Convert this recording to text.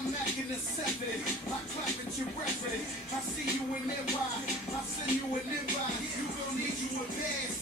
I'm macking the 7. I clap at your reference. I see you in NY. I send you an invite. You gon' need you a pass.